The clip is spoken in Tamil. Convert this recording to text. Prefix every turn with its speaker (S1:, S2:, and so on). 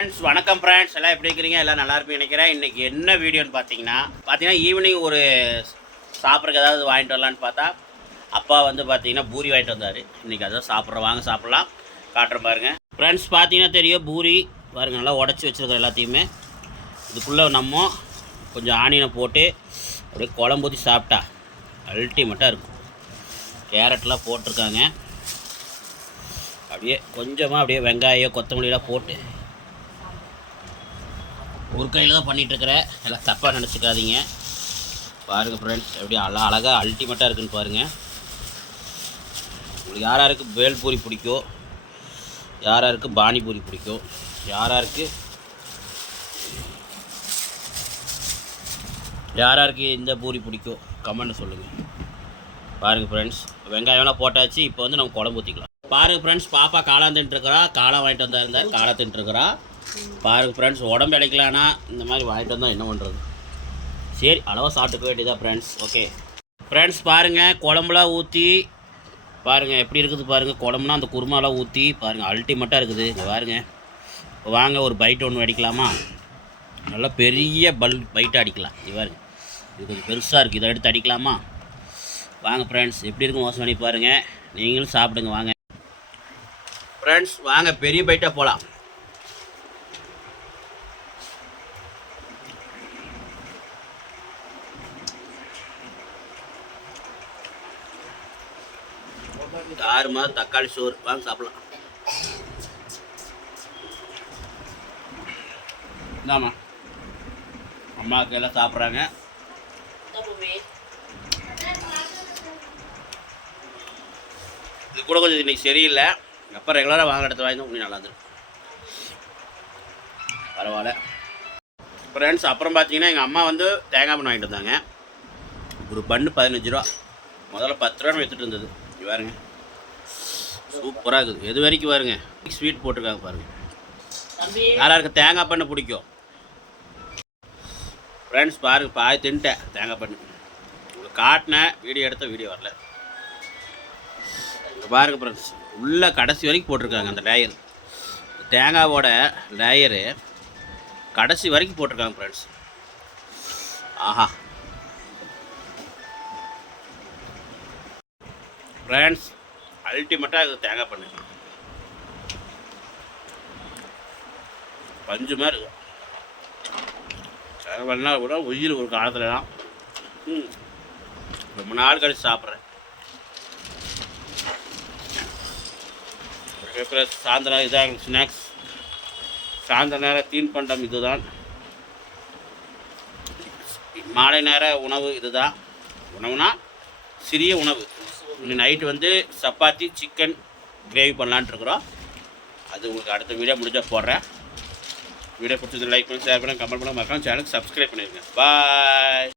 S1: ஃப்ரெண்ட்ஸ் வணக்கம் ஃப்ரெண்ட்ஸ் எல்லாம் எப்படி இருக்கிறீங்க? எல்லாம் நல்லா இருப்பீங்க நினைக்கிறேன். இன்றைக்கி என்ன வீடியோன்னு பார்த்தீங்கன்னா பார்த்தீங்கன்னா ஈவினிங் ஒரு சாப்பிட்றதுக்கு ஏதாவது வாங்கிட்டு வரலான்னு பார்த்தா அப்பா வந்து பார்த்தீங்கன்னா பூரி வாங்கிட்டு வந்தார். இன்றைக்கி அதான் சாப்பிட்ற வாங்க சாப்பிட்லாம். காட்டுற பாருங்க. ஃப்ரெண்ட்ஸ் பார்த்தீங்கன்னா தெரியும் பூரி பாருங்க நல்லா உடச்சி வச்சுருக்கோம் எல்லாத்தையுமே. இதுக்குள்ளே நம்ம கொஞ்சம் ஆனியனை போட்டு அப்படியே குழம்பு ஊற்றி சாப்பிட்டா அல்டிமேட்டாக இருக்கும். கேரட்லாம் போட்டிருக்காங்க. அப்படியே கொஞ்சமாக அப்படியே வெங்காயம் கொத்தமல்லிலாம் போட்டு ஒரு கையில் தான் பண்ணிகிட்ருக்கிறேன் எல்லாம் தப்பாக நினச்சிக்காதீங்க. பாருங்கள் ஃப்ரெண்ட்ஸ் எப்படி அழ அழகாக அல்டிமேட்டாக இருக்குன்னு பாருங்கள் உங்களுக்கு யார் யாருக்கு பேல்பூரி பிடிக்கும் யார் யாருக்கு பானிபூரி பிடிக்கும் யார் யாருக்கு யார் யாருக்கு இந்த பூரி பிடிக்கும் கமெண்ட் சொல்லுங்கள் பாருங்கள் ஃப்ரெண்ட்ஸ் வெங்காயம்லாம் போட்டாச்சு இப்போ வந்து நம்ம குழம்பு ஊற்றிக்கலாம் பாருங்கள் ஃப்ரெண்ட்ஸ் பாப்பா காளான் தின்ட்டுருக்குறா காளான் வாங்கிட்டு வந்தா இருந்தார் காளான் தின்ட்டுருக்குறா பாருங்கள் ஃப்ரெண்ட்ஸ் உடம்பு இழைக்கலான்னா இந்த மாதிரி வாங்கிட்டு வந்தால் என்ன பண்ணுறது சரி அளவாக சாப்பிட்டுக்க வேண்டியதா ஃப்ரெண்ட்ஸ் ஓகே ஃப்ரெண்ட்ஸ் பாருங்கள் குழம்புலாம் ஊற்றி பாருங்கள் எப்படி இருக்குது பாருங்கள் குழம்புனா அந்த குருமாலாம் ஊற்றி பாருங்கள் அல்டிமேட்டாக இருக்குது. இங்கே பாருங்கள் வாங்க ஒரு பைட் ஒன்று அடிக்கலாமா? நல்லா பெரிய பல் பைட்டாக அடிக்கலாம். இது பாருங்க. இது கொஞ்சம் பெருசாக இருக்குது இதை எடுத்து அடிக்கலாமா? வாங்க ஃப்ரெண்ட்ஸ் எப்படி இருக்கும் மோசம் பண்ணி பாருங்கள் நீங்களும் சாப்பிடுங்க வாங்க. ஃப்ரெண்ட்ஸ் வாங்க பெரிய பைட்டாக போகலாம் ஆறு மாதம் தக்காளி சோறு. வாங்க சாப்பிடலாம். இந்தாம்மா. அம்மாவுக்கு எல்லாம் சாப்பிட்றாங்க. இது கூட கொஞ்சம் இன்னைக்கு சரியில்லை. அப்போ ரெகுலராக வாங்குற இடத்துல வாங்கி இன்னும் நல்லா இருந்துரும் பரவாயில்ல. ஃப்ரெண்ட்ஸ் அப்புறம் பார்த்தீங்கன்னா எங்கள் அம்மா வந்து தேங்காய் பண்ண வாங்கிட்டு வந்தாங்க. ஒரு பண்ணு பதினஞ்சு ரூபா. முதல்ல பத்து ரூபா விற்றுட்டு இருந்தது. இங்க பாருங்க. சூப்பராக இருக்குது. எது வரைக்கும் பாருங்க. ஸ்வீட் போட்டிருக்காங்க பாருங்க. யாராருக்கு தேங்காய் பண்ணு பிடிக்கும்? ஃப்ரெண்ட்ஸ் பாருங்க பாய் தின்ட்டேன். தேங்காய் பண்ணு. உங்களுக்கு காட்டினேன் வீடியோ எடுத்த வீடியோ வரல. பாருங்க ஃப்ரெண்ட்ஸ் உள்ள கடைசி வரைக்கும் போட்டிருக்காங்க அந்த லேயர் தேங்காவோட லேயரு கடைசி வரைக்கும் போட்டிருக்காங்க ஃப்ரெண்ட்ஸ் ஆஹா. ஃப்ரெண்ட்ஸ் அல்டிமேட்டாக இது தேங்காய் பண்ணு. பஞ்சு மாதிரி இருக்கும். தேங்காய் கூட உயிர் ஒரு காலத்துலலாம். ம். ரொம்ப நாள் கழிச்சு சாப்பிட்றேன். சாயந்தரம் இதாக ஸ்நாக்ஸ். சாயந்தர நேரம் தீன் பண்டம் இதுதான். மாலை நேர உணவு இதுதான். உணவுனா சிறிய உணவு. இன்னைக்கு நைட்டு வந்து சப்பாத்தி சிக்கன் கிரேவி பண்ணலான்ட்ருக்குறோம் அது உங்களுக்கு அடுத்த வீடியோ முடிஞ்சால் போடுறேன். வீடியோ பிடிச்சது லைக் பண்ணி ஷேர் பண்ணி கமெண்ட் பண்ண மறக்காம சேனலுக்கு சப்ஸ்கிரைப் பண்ணிடுங்க. பாய்